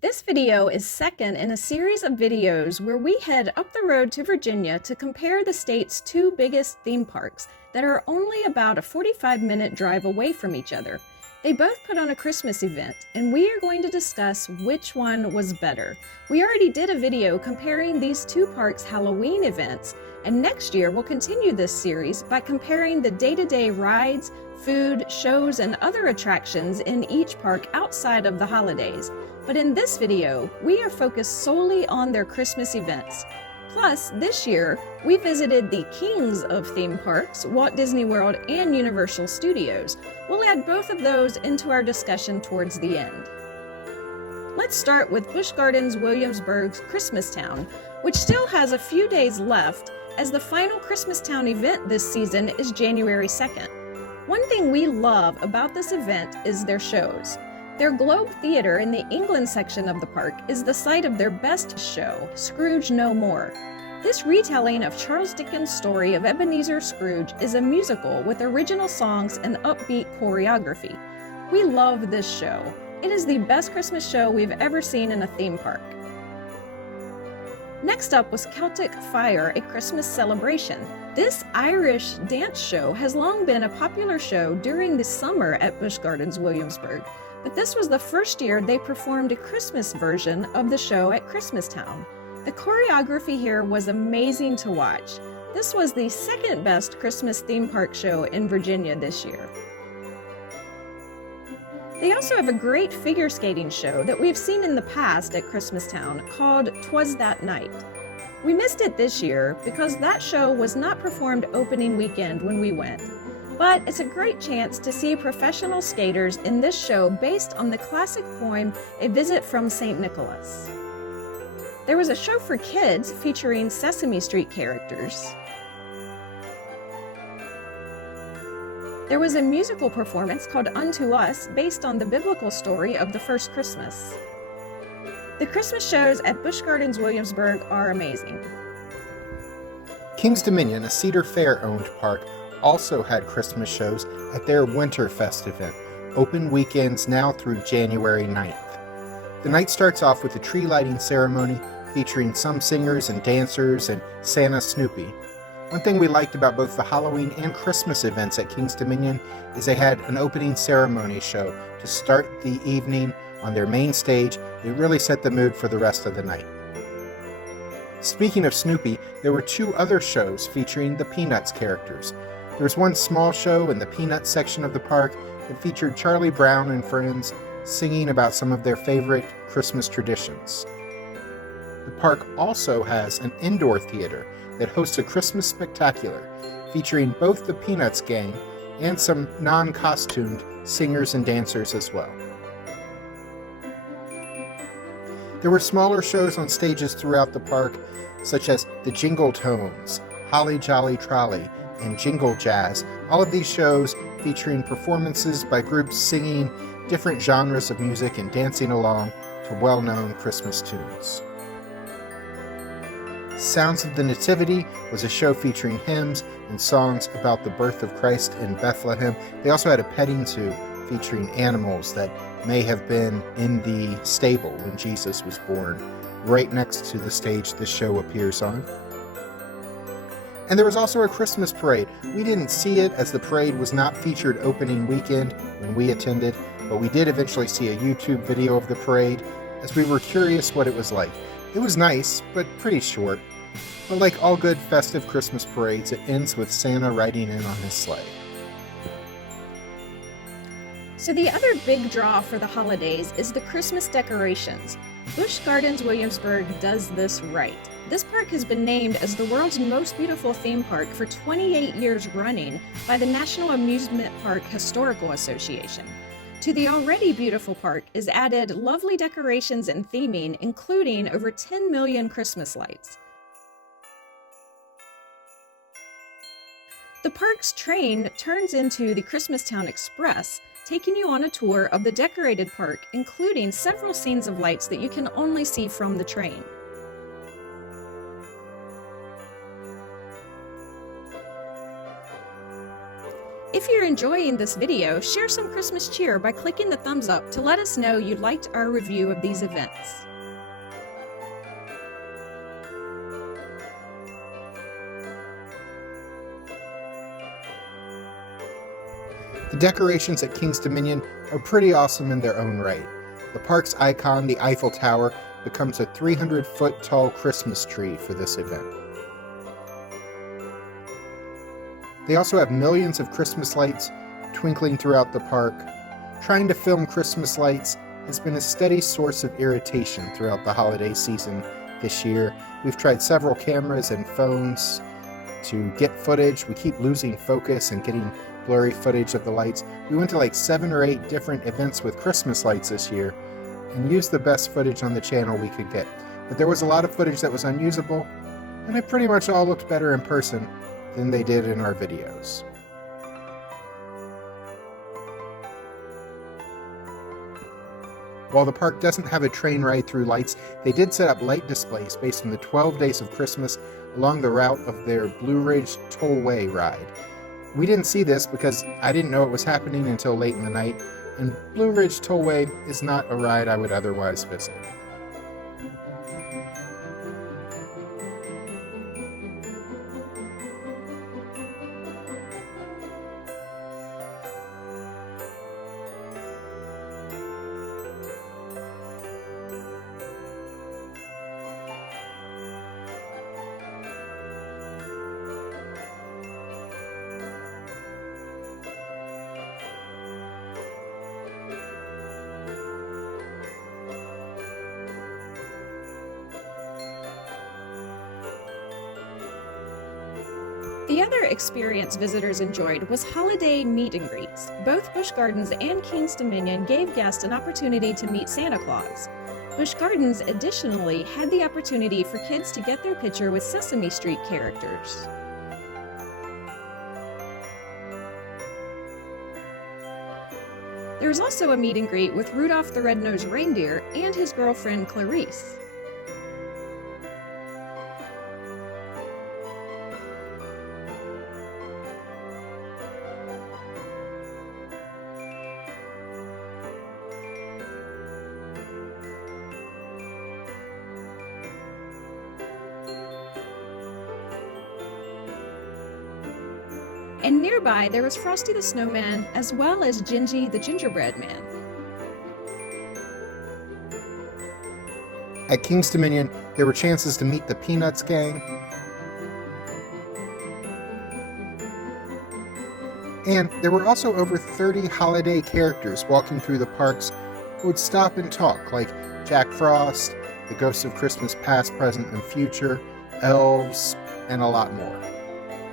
This video is second in a series of videos where we head up the road to Virginia to compare the state's two biggest theme parks that are only about a 45-minute drive away from each other. They both put on a Christmas event, and we are going to discuss which one was better. We already did a video comparing these two parks' Halloween events, and next year we'll continue this series by comparing the day-to-day rides, food, shows, and other attractions in each park outside of the holidays. But in this video, we are focused solely on their Christmas events. Plus, this year, we visited the kings of theme parks, Walt Disney World and Universal Studios. We'll add both of those into our discussion towards the end. Let's start with Busch Gardens Williamsburg's Christmastown, which still has a few days left, as the final Christmastown event this season is January 2nd. One thing we love about this event is their shows. Their Globe Theater in the England section of the park is the site of their best show, Scrooge No More. This retelling of Charles Dickens' story of Ebenezer Scrooge is a musical with original songs and upbeat choreography. We love this show. It is the best Christmas show we've ever seen in a theme park. Next up was Celtic Fire, a Christmas celebration. This Irish dance show has long been a popular show during the summer at Busch Gardens Williamsburg. But this was the first year they performed a Christmas version of the show at Christmastown. The choreography here was amazing to watch. This was the second best Christmas theme park show in Virginia this year. They also have a great figure skating show that we've seen in the past at Christmastown called 'Twas That Night. We missed it this year because that show was not performed opening weekend when we went. But it's a great chance to see professional skaters in this show based on the classic poem, A Visit from St. Nicholas. There was a show for kids featuring Sesame Street characters. There was a musical performance called Unto Us based on the biblical story of the first Christmas. The Christmas shows at Busch Gardens Williamsburg are amazing. Kings Dominion, a Cedar Fair-owned park, also had Christmas shows at their WinterFest event, open weekends now through January 9th. The night starts off with a tree lighting ceremony featuring some singers and dancers and Santa Snoopy. One thing we liked about both the Halloween and Christmas events at Kings Dominion is they had an opening ceremony show to start the evening on their main stage. It really set the mood for the rest of the night. Speaking of Snoopy, there were two other shows featuring the Peanuts characters. There was one small show in the Peanuts section of the park that featured Charlie Brown and friends singing about some of their favorite Christmas traditions. The park also has an indoor theater that hosts a Christmas spectacular featuring both the Peanuts gang and some non-costumed singers and dancers as well. There were smaller shows on stages throughout the park, such as the Jingle Tones, Holly Jolly Trolley, and Jingle Jazz, all of these shows featuring performances by groups singing different genres of music and dancing along to well-known Christmas tunes. Sounds of the Nativity was a show featuring hymns and songs about the birth of Christ in Bethlehem. They also had a petting zoo featuring animals that may have been in the stable when Jesus was born, right next to the stage this show appears on. And there was also a Christmas parade. We didn't see it as the parade was not featured opening weekend when we attended, but we did eventually see a YouTube video of the parade as we were curious what it was like. It was nice, but pretty short. But like all good festive Christmas parades, it ends with Santa riding in on his sleigh. So the other big draw for the holidays is the Christmas decorations. Busch Gardens Williamsburg does this right. This park has been named as the world's most beautiful theme park for 28 years running by the National Amusement Park Historical Association. To the already beautiful park is added lovely decorations and theming, including over 10 million Christmas lights. The park's train turns into the Christmastown Express, taking you on a tour of the decorated park, including several scenes of lights that you can only see from the train. If you're enjoying this video, share some Christmas cheer by clicking the thumbs up to let us know you liked our review of these events. The decorations at King's Dominion are pretty awesome in their own right. The park's icon, the Eiffel Tower, becomes a 300-foot tall Christmas tree for this event. They also have millions of Christmas lights twinkling throughout the park. Trying to film Christmas lights has been a steady source of irritation throughout the holiday season this year. We've tried several cameras and phones to get footage. We keep losing focus and getting blurry footage of the lights. We went to like 7 or 8 different events with Christmas lights this year and used the best footage on the channel we could get. But there was a lot of footage that was unusable, and it pretty much all looked better in person than they did in our videos. While the park doesn't have a train ride through lights, they did set up light displays based on the 12 Days of Christmas along the route of their Blue Ridge Tollway ride. We didn't see this because I didn't know it was happening until late in the night, and Blue Ridge Tollway is not a ride I would otherwise visit. The other experience visitors enjoyed was holiday meet and greets. Both Busch Gardens and King's Dominion gave guests an opportunity to meet Santa Claus. Busch Gardens additionally had the opportunity for kids to get their picture with Sesame Street characters. There was also a meet and greet with Rudolph the Red-Nosed Reindeer and his girlfriend Clarice. And nearby there was Frosty the Snowman as well as Gingy the Gingerbread Man. At King's Dominion, there were chances to meet the Peanuts gang, and there were also over 30 holiday characters walking through the parks who would stop and talk, like Jack Frost, the Ghosts of Christmas Past, Present, and Future, elves, and a lot more.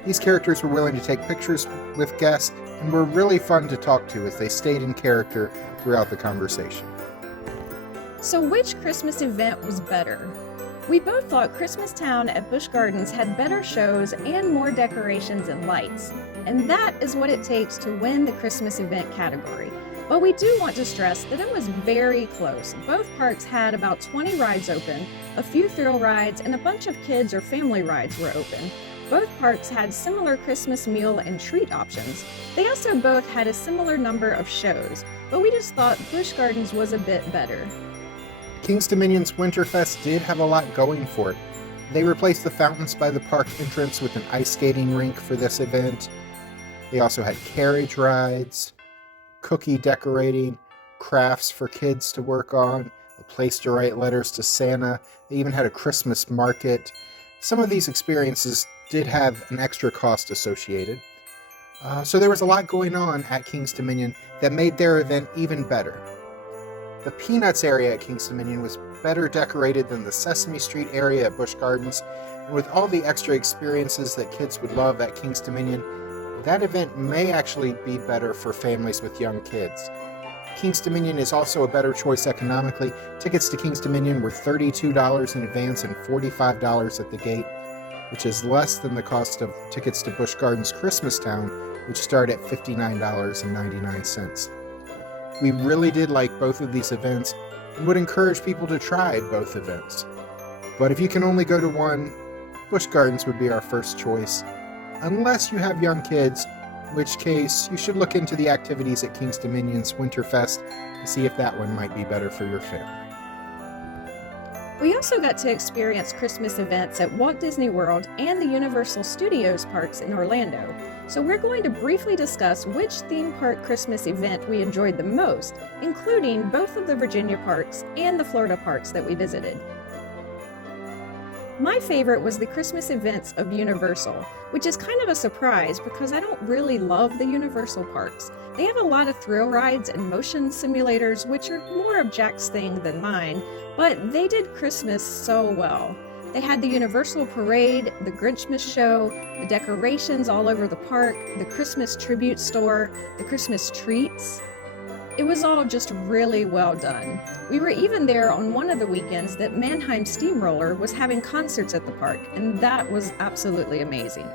These characters were willing to take pictures with guests and were really fun to talk to as they stayed in character throughout the conversation. So which Christmas event was better? We both thought Christmas Town at Busch Gardens had better shows and more decorations and lights, and that is what it takes to win the Christmas event category. But we do want to stress that it was very close. Both parks had about 20 rides open, a few thrill rides, and a bunch of kids or family rides were open. Both parks had similar Christmas meal and treat options. They also both had a similar number of shows, but we just thought Busch Gardens was a bit better. King's Dominion's WinterFest did have a lot going for it. They replaced the fountains by the park entrance with an ice skating rink for this event. They also had carriage rides, cookie decorating, crafts for kids to work on, a place to write letters to Santa. They even had a Christmas market. Some of these experiences did have an extra cost associated. So there was a lot going on at King's Dominion that made their event even better. The Peanuts area at King's Dominion was better decorated than the Sesame Street area at Busch Gardens, and with all the extra experiences that kids would love at King's Dominion, that event may actually be better for families with young kids. King's Dominion is also a better choice economically. Tickets to King's Dominion were $32 in advance and $45 at the gate, which is less than the cost of tickets to Busch Gardens Christmas Town, which start at $59.99. We really did like both of these events and would encourage people to try both events. But if you can only go to one, Busch Gardens would be our first choice. Unless you have young kids, which case you should look into the activities at King's Dominion's WinterFest to see if that one might be better for your family. We also got to experience Christmas events at Walt Disney World and the Universal Studios parks in Orlando. So we're going to briefly discuss which theme park Christmas event we enjoyed the most, including both of the Virginia parks and the Florida parks that we visited. My favorite was the Christmas events of Universal, which is kind of a surprise because I don't really love the Universal parks. They have a lot of thrill rides and motion simulators, which are more of Jack's thing than mine, but they did Christmas so well. They had the Universal Parade, the Grinchmas show, the decorations all over the park, the Christmas tribute store, the Christmas treats. It was all just really well done. We were even there on one of the weekends that Mannheim Steamroller was having concerts at the park, and that was absolutely amazing.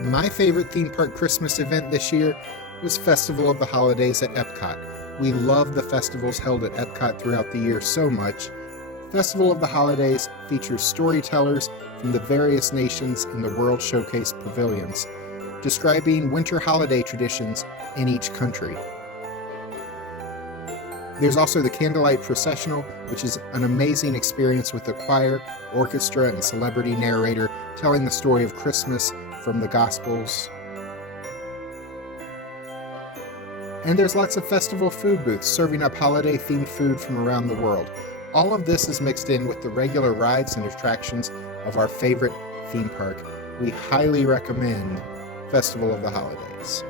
My favorite theme park Christmas event this year was Festival of the Holidays at Epcot. We love the festivals held at Epcot throughout the year so much. Festival of the Holidays features storytellers from the various nations in the World Showcase pavilions, describing winter holiday traditions in each country. There's also the Candlelight Processional, which is an amazing experience with the choir, orchestra, and celebrity narrator telling the story of Christmas from the Gospels. And there's lots of festival food booths serving up holiday-themed food from around the world. All of this is mixed in with the regular rides and attractions of our favorite theme park. We highly recommend Festival of the Holidays.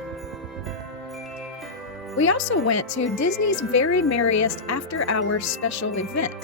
We also went to Disney's Very Merriest After Hours special event.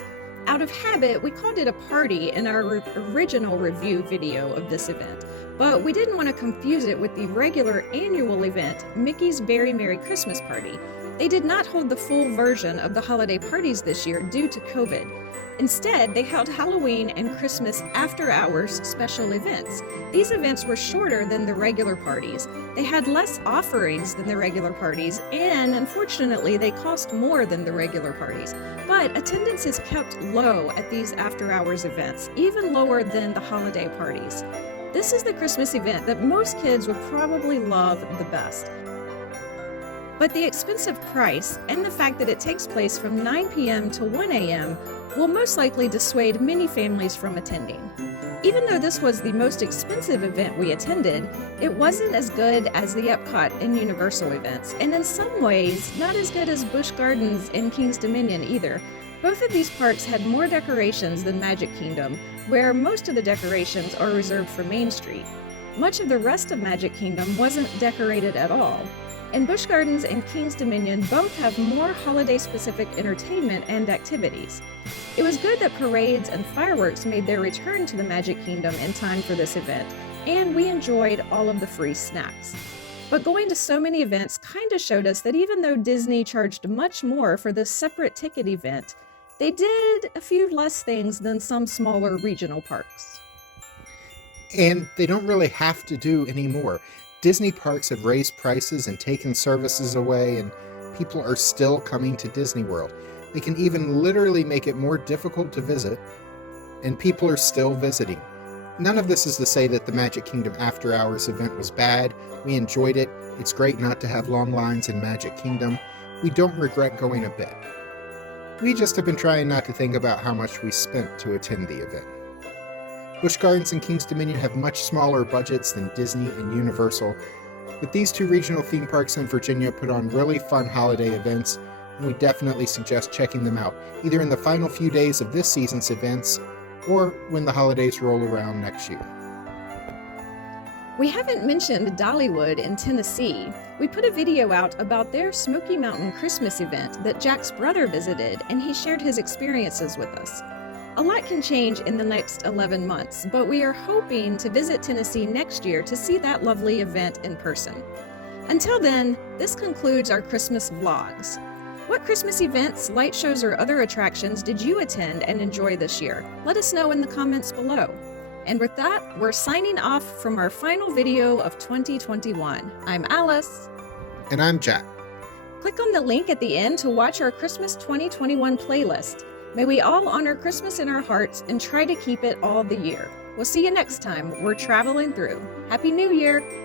Out of habit, we called it a party in our original review video of this event, but we didn't want to confuse it with the regular annual event, Mickey's Very Merry Christmas Party. They did not hold the full version of the holiday parties this year due to COVID. Instead, they held Halloween and Christmas After Hours special events. These events were shorter than the regular parties. They had less offerings than the regular parties, and unfortunately, they cost more than the regular parties. But attendance is kept low at these After Hours events, even lower than the holiday parties. This is the Christmas event that most kids would probably love the best. But the expensive price and the fact that it takes place from 9 p.m. to 1 a.m. will most likely dissuade many families from attending. Even though this was the most expensive event we attended, it wasn't as good as the Epcot and Universal events, and in some ways, not as good as Busch Gardens and King's Dominion either. Both of these parks had more decorations than Magic Kingdom, where most of the decorations are reserved for Main Street. Much of the rest of Magic Kingdom wasn't decorated at all. And Busch Gardens and King's Dominion both have more holiday-specific entertainment and activities. It was good that parades and fireworks made their return to the Magic Kingdom in time for this event, and we enjoyed all of the free snacks. But going to so many events kind of showed us that even though Disney charged much more for this separate ticket event, they did a few less things than some smaller regional parks. And they don't really have to do any more. Disney parks have raised prices and taken services away, and people are still coming to Disney World. They can even literally make it more difficult to visit, and people are still visiting. None of this is to say that the Magic Kingdom After Hours event was bad. We enjoyed it. It's great not to have long lines in Magic Kingdom. We don't regret going a bit. We just have been trying not to think about how much we spent to attend the event. Busch Gardens and King's Dominion have much smaller budgets than Disney and Universal, but these two regional theme parks in Virginia put on really fun holiday events, and we definitely suggest checking them out, either in the final few days of this season's events, or when the holidays roll around next year. We haven't mentioned Dollywood in Tennessee. We put a video out about their Smoky Mountain Christmas event that Jack's brother visited, and he shared his experiences with us. A lot can change in the next 11 months, but we are hoping to visit Tennessee next year to see that lovely event in person. Until then, this concludes our Christmas vlogs. What Christmas events, light shows, or other attractions did you attend and enjoy this year? Let us know in the comments below. And with that, we're signing off from our final video of 2021. I'm Alice. And I'm Jack. Click on the link at the end to watch our Christmas 2021 playlist. May we all honor Christmas in our hearts and try to keep it all the year. We'll see you next time. We're traveling through. Happy New Year!